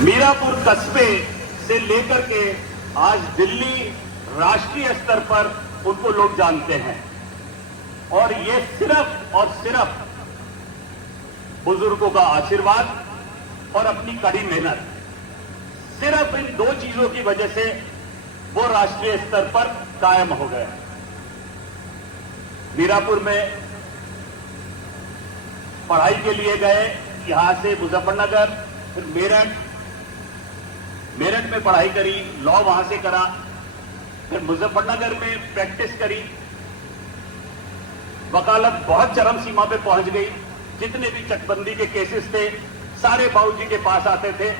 मीरापुर कस्बे से लेकर के आज दिल्ली राष्ट्रीय स्तर पर उनको लोग जानते हैं और ये सिर्फ और सिर्फ बुजुर्गों का आशीर्वाद और अपनी कड़ी मेहनत, सिर्फ इन दो चीजों की वजह से वो राष्ट्रीय स्तर पर कायम हो गए। मीरापुर में पढ़ाई के लिए गए, यहां से मुजफ्फरनगर, फिर मेरठ में पढ़ाई करी, लॉ वहां से करा, फिर मुजफ्फरनगर में प्रैक्टिस करी। वकालत बहुत चरम सीमा पे पहुंच गई। जितने भी चकबंदी के केसेस थे सारे बाबूजी के पास आते थे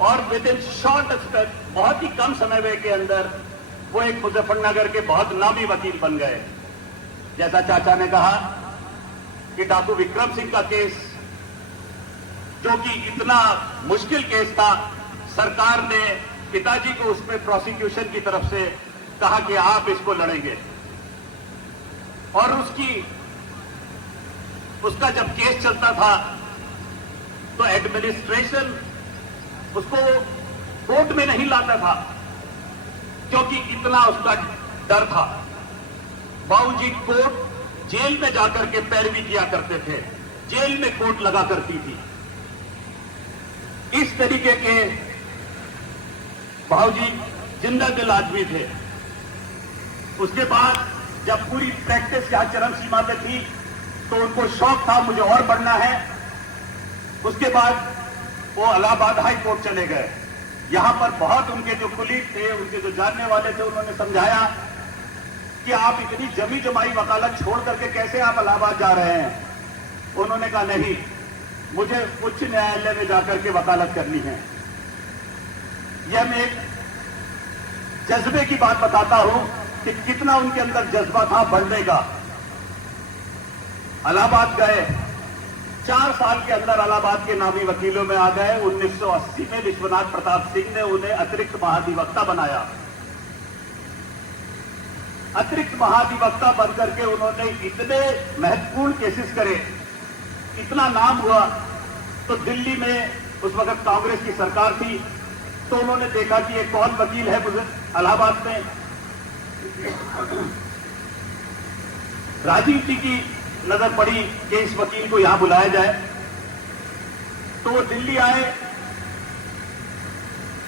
और विद इन शॉर्ट स्पेस, बहुत ही कम समय के अंदर वो एक मुजफ्फरनगर के बहुत नामी वकील बन गए। जैसा चाचा ने कहा कि डाकू विक्रम सिंह का केस, जो कि इतना मुश्किल केस था, सरकार ने पिताजी को उसमें प्रोसिक्यूशन की तरफ से कहा कि आप इसको लड़ेंगे और उसका जब केस चलता था तो एडमिनिस्ट्रेशन उसको कोर्ट में नहीं लाता था क्योंकि इतना उसका डर था। बाबूजी कोर्ट जेल में जाकर के पैरवी किया करते थे, जेल में कोर्ट लगा करती थी। इस तरीके के बाबूजी जिंदा दिल आदमी थे। उसके बाद जब पूरी प्रैक्टिस यहां चरम सीमा पे थी तो उनको शौक था मुझे और बढ़ना है। उसके बाद वो इलाहाबाद हाई कोर्ट चले गए। यहां पर बहुत उनके जो कुलीग थे, उनके जो जानने वाले थे, उन्होंने समझाया कि आप इतनी जमी जमाई वकालत छोड़ करके कैसे आप इलाहाबाद जा रहे हैं। उन्होंने कहा नहीं, मुझे उच्च न्यायालय में जाकर के वकालत करनी है। यह मैं एक जज्बे की बात बताता हूं कि कितना उनके अंदर जज्बा था बढ़ने का। इलाहाबाद गए, 4 साल के अंदर इलाहाबाद के नामी वकीलों में आ गए। 1980 में विश्वनाथ प्रताप सिंह ने उन्हें अतिरिक्त महाधिवक्ता बनाया। अतिरिक्त महाधिवक्ता बनकर के उन्होंने इतने महत्वपूर्ण केसेस करे, इतना नाम हुआ। तो दिल्ली में उस वक्त कांग्रेस की सरकार थी, तो उन्होंने देखा कि ये कौन वकील है इलाहाबाद में। राजनीति की नजर पड़ी कि इस वकील को यहां बुलाया जाए, तो वो दिल्ली आए।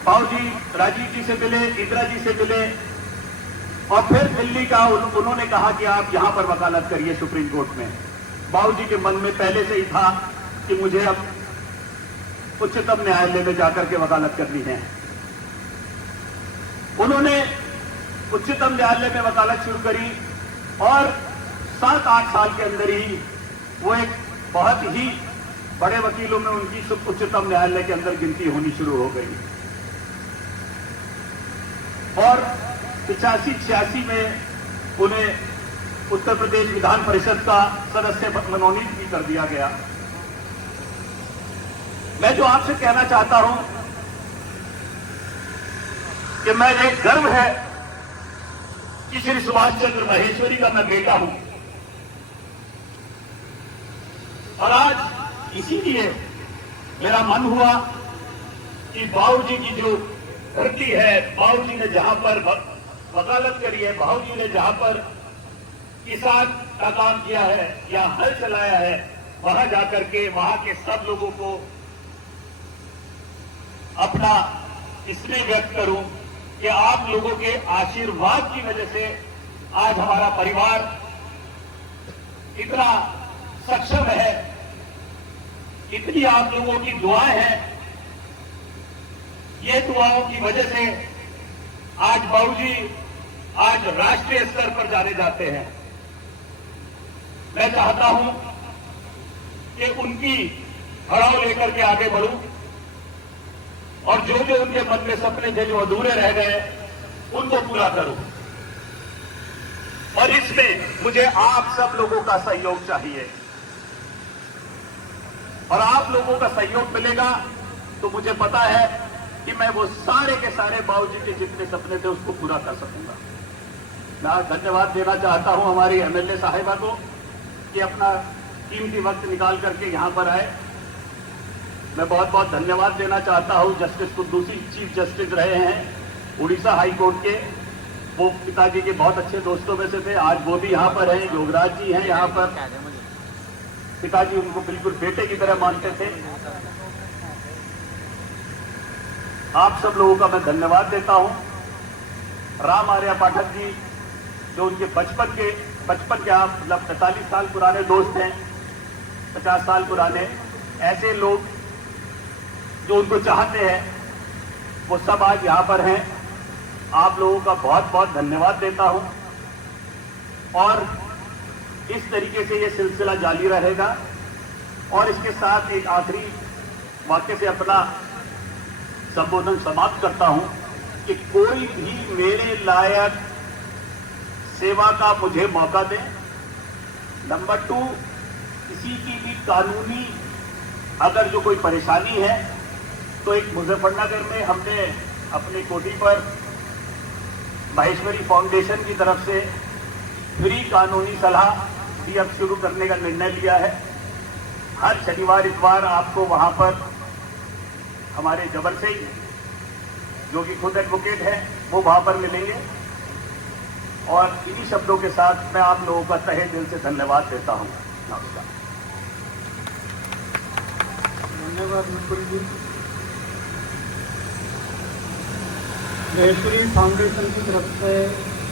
बाबूजी राजीव जी से मिले, इंदिरा जी से मिले और फिर दिल्ली का उन्होंने कहा कि आप यहां पर वकालत करिए सुप्रीम कोर्ट में। बाबूजी के मन में पहले से ही था कि मुझे अब उच्चतम न्यायालय में जाकर के वकालत करनी है। उन्होंने उच्चतम न्यायालय में वकालत शुरू करी और 7-8 साल के अंदर ही वो एक बहुत ही बड़े वकीलों में उनकी उच्चतम न्यायालय के अंदर गिनती होनी शुरू हो गई। और 85-86 में उन्हें उत्तर प्रदेश विधान परिषद का सदस्य मनोनीत भी कर दिया गया। मैं जो आपसे कहना चाहता हूं कि मैं एक गर्व है कि श्री सुभाष चंद्र महेश्वरी का मैं बेटा हूं और आज इसीलिए मेरा मन हुआ कि बाबूजी की जो धरती है, बाबूजी ने जहां पर वकालत करी है, बाबूजी ने जहां पर किसान का काम किया है या हल चलाया है, वहां जाकर के वहां के सब लोगों को अपना इसलिए व्यक्त करूं कि आप लोगों के आशीर्वाद की वजह से आज हमारा परिवार इतना सक्षम है, इतनी आप लोगों की दुआएं हैं। ये दुआओं की वजह से आज बाबूजी आज राष्ट्रीय स्तर पर जाने जाते हैं। मैं चाहता हूं कि उनकी हड़ाव लेकर के आगे बढ़ूं और जो जो उनके मन में सपने थे जो अधूरे रह गए उनको पूरा करूं। और इसमें मुझे आप सब लोगों का सहयोग चाहिए और आप लोगों का सहयोग मिलेगा तो मुझे पता है कि मैं वो सारे के सारे बाबूजी के जितने सपने थे उसको पूरा कर सकूंगा। मैं धन्यवाद देना चाहता हूं हमारी एमएलए साहिबा को कि अपना कीमती वक्त निकाल करके यहां पर आए। मैं बहुत बहुत धन्यवाद देना चाहता हूं जस्टिस कुद्दूसी, चीफ जस्टिस रहे हैं उड़ीसा हाई कोर्ट के। वो पिताजी के बहुत अच्छे दोस्तों में से थे। आज वो भी यहाँ पर हैं, योगराज जी हैं यहाँ पर। पिताजी उनको बिल्कुल बेटे की तरह मानते थे। आप सब लोगों का मैं धन्यवाद देता हूं। राम आर्या पाठक जी जो उनके बचपन के आप मतलब 45 साल पुराने दोस्त हैं, 50 साल पुराने, ऐसे लोग जो उनको चाहते हैं वो सब आज यहां पर हैं। आप लोगों का बहुत बहुत धन्यवाद देता हूं और इस तरीके से ये सिलसिला जारी रहेगा। और इसके साथ एक आखिरी वाक्य से अपना संबोधन समाप्त करता हूं कि कोई भी मेरे लायक सेवा का मुझे मौका दे। नंबर 2, किसी की भी कानूनी अगर जो कोई परेशानी है तो एक मुजफ्फरनगर में हमने अपनी कोठी पर माहेश्वरी फाउंडेशन की तरफ से फ्री कानूनी सलाह भी अब शुरू करने का निर्णय लिया है। हर शनिवार इतवार आपको वहां पर हमारे जबर सिंह जो कि खुद एडवोकेट है वो वहां पर मिलेंगे। और इन्हीं शब्दों के साथ मैं आप लोगों का तहे दिल से धन्यवाद देता हूं। नमस्कार। धन्यवाद मुकुल जी। माहेश्वरी फाउंडेशन की तरफ से